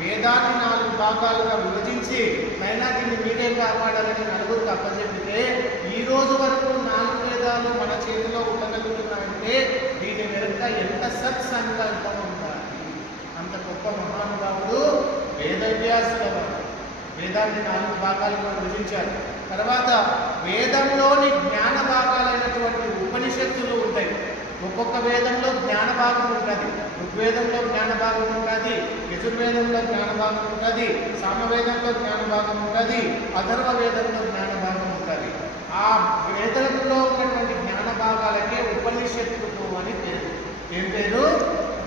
వేదాన్ని 4 భాగాలుగా విభజించి అయినా దీన్ని మీరే కాపాడాలని నలుగురికి అప్పచెప్పితే ఈ రోజు వరకు 4 వేదాలు మన చేతిలో ఉండగలుగుతున్నాయంటే దీని వెనుక ఎంత సత్సంకల్పం ఉండాలి. అంత గొప్ప మహానుభావుడు వేదవ్యాసుల వారు. వేదాన్ని 4 భాగాలుగా విభజించారు. తర్వాత వేదంలోని జ్ఞాన భాగాలైనటువంటి ఉపనిషత్తులు ఉంటాయి. ఒక్కొక్క వేదంలో జ్ఞాన భాగం ఉంటుంది. ఋగ్వేదంలో జ్ఞాన భాగం ఉంటుంది, యజుర్వేదంలో జ్ఞాన భాగం ఉంటుంది, సామవేదంలో జ్ఞాన భాగం ఉంటుంది, అథర్వ వేదంలో జ్ఞాన భాగం ఉంటుంది. ఆ వేదంలో ఉన్నటువంటి జ్ఞాన భాగాలకే ఉపనిషత్తులు అని పేరు. ఏం పేరు?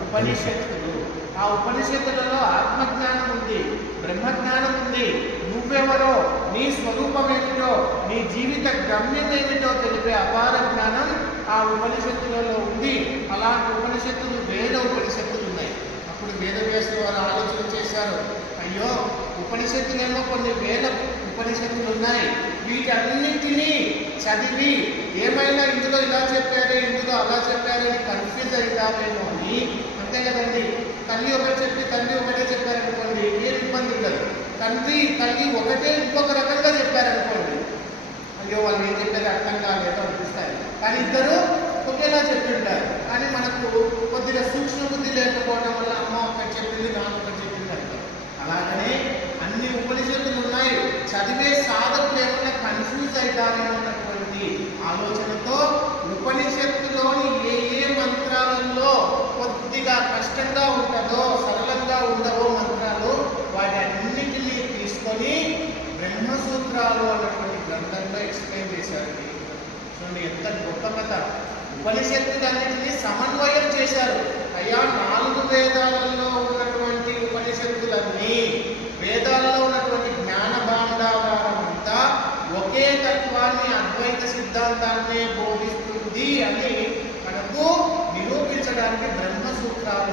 ఉపనిషత్తులు. ఆ ఉపనిషత్తులలో ఆత్మజ్ఞానం ఉంది, బ్రహ్మజ్ఞానం ఉంది. నువ్వెవరో, నీ స్వరూపం ఏమిటో, నీ జీవిత గమ్యం ఏమిటో తెలిపే అపార జ్ఞానం ఆ ఉపనిషత్తులలో ఉంది. అలాంటి ఉపనిషత్తులు వేద ఉపనిషత్తులు ఉన్నాయి. అప్పుడు వేదవ్యాసులు వారు ఆలోచన చేశారు, అయ్యో ఉపనిషత్తులేమో కొన్ని వేల ఉపనిషత్తులు ఉన్నాయి, వీటన్నిటినీ చదివి ఏమైనా ఇందులో ఇలా చెప్పారే ఇందులో అలా చెప్పారే అని కన్ఫ్యూజ్ అవుతామేమో అని. అంతే కదండి, తల్లి ఒకటి చెప్పి తండ్రి ఒకటే చెప్పారనుకోండి ఏం ఇబ్బంది ఉండదు. తల్లి ఒకటే ఇంకొక రకంగా చెప్పారనుకోండి, అయ్యో వాళ్ళు ఏం చెప్పారు అర్థం కాలేదో అనిపిస్తాయి. కానీ ఇద్దరు ఒకేలా చెప్తుంటారు. కానీ మనకు కొద్దిగా సూక్ష్మ బుద్ధి లేకపోవడం వల్ల అమ్మ ఒకటి చెప్పింది నాన్న ఒకటి చెప్పింది అంటారు. అలాగనే అన్ని ఉపనిషత్తులు ఉన్నాయి, చదివే సాధకులు ఏమన్నా కన్ఫ్యూజ్ అవుతారే అన్నటువంటి ఆలోచనతో ఉపనిషత్తులోని ఏ ఏ మంత్రాలలో కొద్దిగా కష్టంగా ఉంటుందో సరళంగా ఉండవో మంత్రాలు వాటి అన్నిటినీ తీసుకొని బ్రహ్మసూత్రాలు అన్నటువంటి గ్రంథంలో ఎక్స్ప్లెయిన్ చేశారు. చూడండి ఎంత గొప్ప కథ. ఉపనిషత్తులన్నింటినీ సమన్వయం చేశారు. అయ్యా 4 వేదాలలో ఉన్నటువంటి ఉపనిషత్తులన్నీ వేదాలలో ఉన్నటువంటి జ్ఞాన భాండాగారం అంతా ఒకే తత్వాన్ని అద్వైత సిద్ధాంతాన్నే బోధిస్తుంది అని మనకు నిరూపించడానికి బ్రహ్మసూత్రాలు